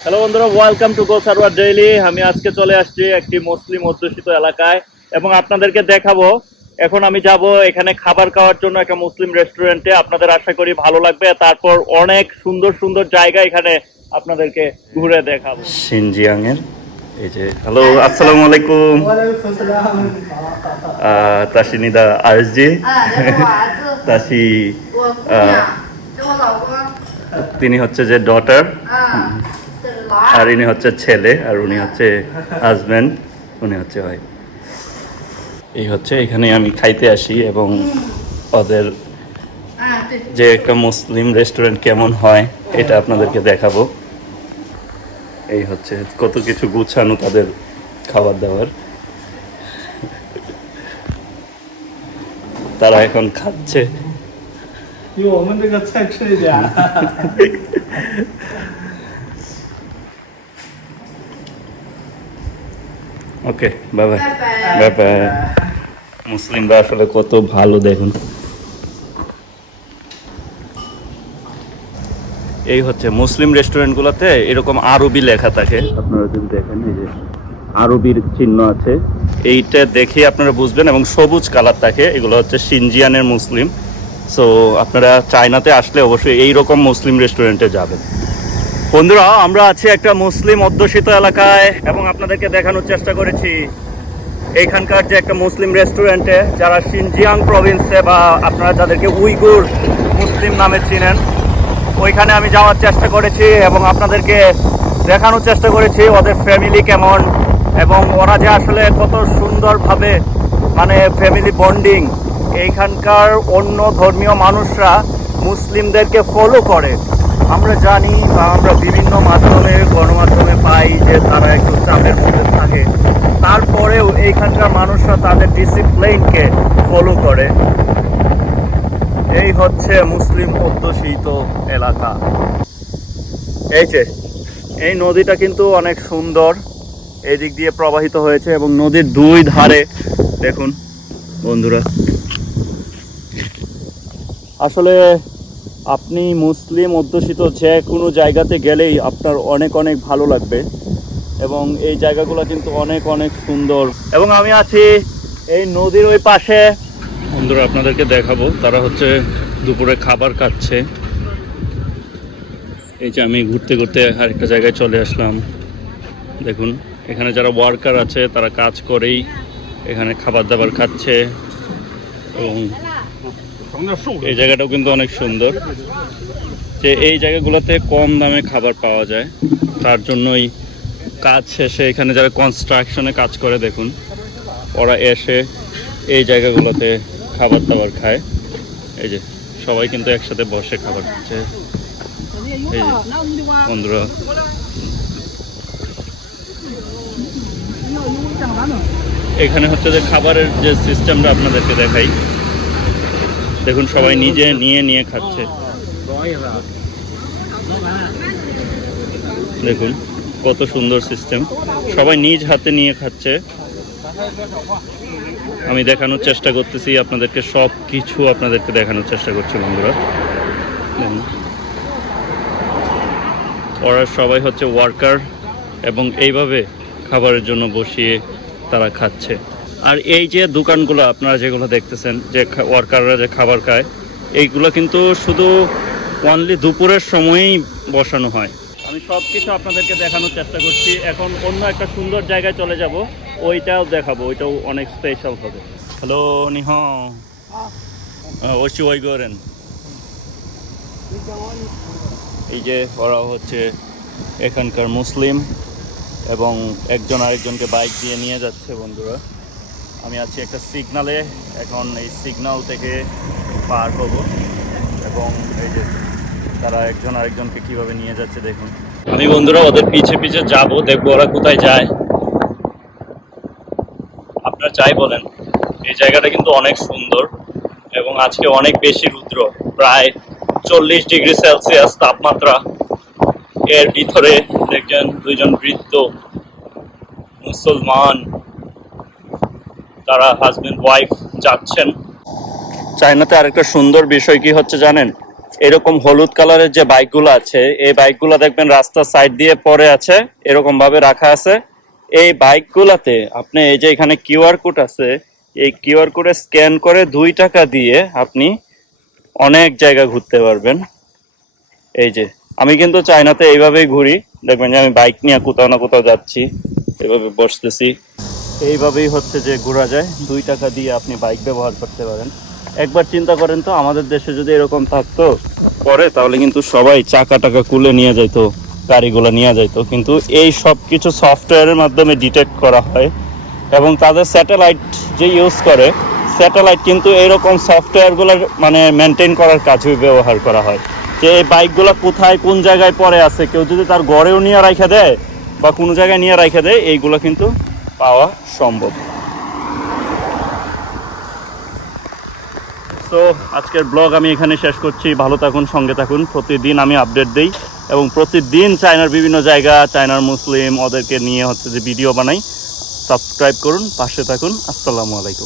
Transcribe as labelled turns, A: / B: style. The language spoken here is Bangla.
A: হ্যালো বন্ধুরা ওয়েলকাম টু গোসারওয়ার ডেইলি আমি আজকে চলে আসছি একটি মুসলিম অধ্যুষিত এলাকায় এবং আপনাদেরকে দেখাবো এখন আমি যাব এখানে খাবার খাওয়ার জন্য একটা মুসলিম রেস্টুরেন্টে আপনাদের আশা করি ভালো লাগবে তারপর অনেক সুন্দর সুন্দর জায়গা এখানে আপনাদেরকে ঘুরে দেখাবো। সিনজিয়াং এর এই যে হ্যালো আসসালামু আলাইকুম। তাসিনিদা আরজি তাসি তিনি হচ্ছে যে ডটার আর ইনি হচ্ছে ছেলে আর উনি হচ্ছে হাজব্যান্ড উনি হচ্ছে ভাই এই হচ্ছে এখানে আমি খাইতে আসি এবং ওদের যে একটা মুসলিম রেস্টুরেন্ট কেমন হয় এটা আপনাদেরকে দেখাবো। এই হচ্ছে কত কিছু গুছানো তাদের খাবার দাবার। তারা এখন খাচ্ছে। ওকে বাই বাই
B: 拜拜。
A: ব্যাপার মুসলিমরা আসলে কত ভালো দেখুন। এই হচ্ছে মুসলিম রেস্টুরেন্টগুলোতে এরকম আরবি লেখা থাকে। আপনারা যদি দেখেন এই যে আরবির চিহ্ন আছে। এইটা দেখে আপনারা বুঝবেন এবং সবুজ কালার থাকে। এগুলো হচ্ছে সিনজিয়ানের মুসলিম। সো আপনারা চায়নাতে আসলে অবশ্যই এই রকম মুসলিম রেস্টুরেন্টে যাবেন। বন্ধুরা, আমরা আছি একটা মুসলিম অধ্যুষিত এলাকায় এবং আপনাদেরকে দেখানোর চেষ্টা করেছি। এইখানকার যে একটা মুসলিম রেস্টুরেন্টে, যারা সিনজিয়াং প্রভিন্সে বা আপনারা যাদেরকে উইগুর মুসলিম নামে চিনেন, ওইখানে আমি যাওয়ার চেষ্টা করেছি এবং আপনাদেরকে দেখানোর চেষ্টা করেছি ওদের ফ্যামিলি কেমন এবং ওরা যে আসলে কত সুন্দরভাবে মানে ফ্যামিলি বন্ডিং এইখানকার অন্য ধর্মীয় মানুষরা মুসলিমদেরকে ফলো করে। আমরা জানি বা আমরা বিভিন্ন মাধ্যমে, গণমাধ্যমে পাই যে তারা একটু চাপের মধ্যে থাকে। তারপরেও এইখানকার মানুষরা তাদের ডিসিপ্লিনকে ফলো করে। এই হচ্ছে মুসলিম অধ্যুষিত এলাকা। এই যে, এই নদীটা কিন্তু অনেক সুন্দর। এই দিক দিয়ে প্রবাহিত হয়েছে এবং নদীর দুই ধারে, দেখুন বন্ধুরা। আসলে আপনি মুসলিম অধ্যুষিত যে কোনো জায়গাতে গেলেই আপনার অনেক অনেক ভালো লাগবে। এবং এই জায়গাগুলো কিন্তু অনেক অনেক সুন্দর। এবং আমি আছি এই নদীর ওই পাশে। বন্ধুরা, আপনাদেরকে দেখাবো, তারা হচ্ছে দুপুরে খাবার খাচ্ছে। এই যে আমি ঘুরতে ঘুরতে আরেকটা জায়গায় চলে আসলাম। দেখুন, এখানে যারা ওয়ার্কার আছে, তারা কাজ করেই এখানে খাবার দাবার খাচ্ছে। এবং এই জায়গাটাও কিন্তু অনেক সুন্দর। যে এই জায়গাগুলোতে কম দামে খাবার পাওয়া যায়। তার জন্যই কাজ শেষে এখানে যারা কনস্ট্রাকশনে কাজ করে দেখুন, ওরা এসে এই জায়গাগুলোতে খাবার দাবার খায়। এই যে সবাই কিন্তু একসাথে বসে খাবার খাচ্ছে। এই যে বন্ধুরা। এখানে হচ্ছে যে খাবারের যে সিস্টেমটা আপনাদেরকে দেখাই দেখুন, সবাই নিজে নিয়ে নিয়ে খাচ্ছে। দেখুন, কত সুন্দর সিস্টেম সবাই নিজ হাতে নিয়ে খাচ্ছে। আমি দেখানোর চেষ্টা করতেছি, আপনাদেরকে সব কিছু আপনাদেরকে দেখানোর চেষ্টা করছি, বন্ধুরা। ওরা সবাই হচ্ছে ওয়ার্কার এবং এইভাবে খাবারের জন্য বসিয়ে তারা খাচ্ছে। আর এই যে দোকানগুলো আপনারা যেগুলো দেখতেছেন, যে ওয়ার্কাররা যে খাবার খায়, এইগুলো কিন্তু শুধু অনলি দুপুরের সময়ই বসানো হয়। আমি সব কিছু আপনাদেরকে দেখানোর চেষ্টা করছি। এখন অন্য একটা সুন্দর জায়গায় চলে যাব। ওইটাও দেখাবো। ওইটাও অনেক স্পেশাল হবে। হ্যালো নিহ। ওচি ওই করেন এই যে ওরা হচ্ছে এখানকার মুসলিম এবং একজন আরেকজনকে বাইক দিয়ে নিয়ে যাচ্ছে বন্ধুরা। আমি আছি একটা সিগনালে। এখন এই সিগনাল থেকে পার হব এবং এই যে তারা একজন আরেকজনকে কীভাবে নিয়ে যাচ্ছে দেখুন। আমি বন্ধুরা, ওদের পিছে পিছে যাব, দেখব ওরা কোথায় যায়। আপনারা চাই বলেন। এই জায়গাটা কিন্তু অনেক সুন্দর এবং আজকে অনেক বেশি রুদ্র। প্রায় চল্লিশ ডিগ্রি সেলসিয়াস তাপমাত্রা। এর ভিতরে দেখছেন দুইজন বৃদ্ধ মুসলমান। তারা হাজবেন্ড ওয়াইফ যাচ্ছেন। চায়নাতে আরেকটা সুন্দর বিষয় কি হচ্ছে জানেন? এরকম হলুদ কালারের যে বাইকগুলো আছে, এই বাইকগুলো দেখবেন রাস্তার সাইড দিয়ে পড়ে আছে এরকম ভাবে রাখা আছে। এই বাইকগুলাতে আপনি এই যে এখানে কিউআর কোড আছে, এই কিউআর কোডে স্ক্যান করে দুই টাকা দিয়ে আপনি অনেক জায়গা ঘুরতে পারবেন। এই যে, আমি কিন্তু চায়নাতে এইভাবেই ঘুরি। দেখবেন যে আমি বাইক নিয়ে কোথাও না কোথাও যাচ্ছি, এভাবে বসতেছি। এইভাবেই হচ্ছে যে ঘোরা যায়। দুই টাকা দিয়ে আপনি বাইক ব্যবহার করতে পারেন। একবার চিন্তা করেন তো, আমাদের দেশে যদি এরকম থাকতো, পরে তাহলে কিন্তু সবাই চাকা টাকা কুলে নিয়ে যাইতো, গাড়িগুলো নিয়ে যাইতো। কিন্তু এই সব কিছু সফটওয়্যারের মাধ্যমে ডিটেক্ট করা হয় এবং তাদের স্যাটেলাইট যে ইউজ করে স্যাটেলাইট কিন্তু এইরকম সফটওয়্যারগুলো মানে মেনটেন করার কাজে ব্যবহার করা হয়। যে এই বাইকগুলো কোথায়, কোন জায়গায় পরে আছে, কেউ যদি তার গড়েও নিয়ে রাখা দেয় বা কোনো জায়গায় নিয়ে রাখা দেয়, এইগুলো কিন্তু পাওয়া সম্ভব। সো আজকের ব্লগ আমি এখানে শেষ করছি। ভালো থাকুন, সঙ্গে থাকুন। প্রতিদিন আমি আপডেট দিই এবং প্রতিদিন চায়নার বিভিন্ন জায়গা, চায়নার মুসলিম, ওদেরকে নিয়ে হচ্ছে যে ভিডিও বানাই। সাবস্ক্রাইব করুন, পাশে থাকুন। আসসালামু আলাইকুম।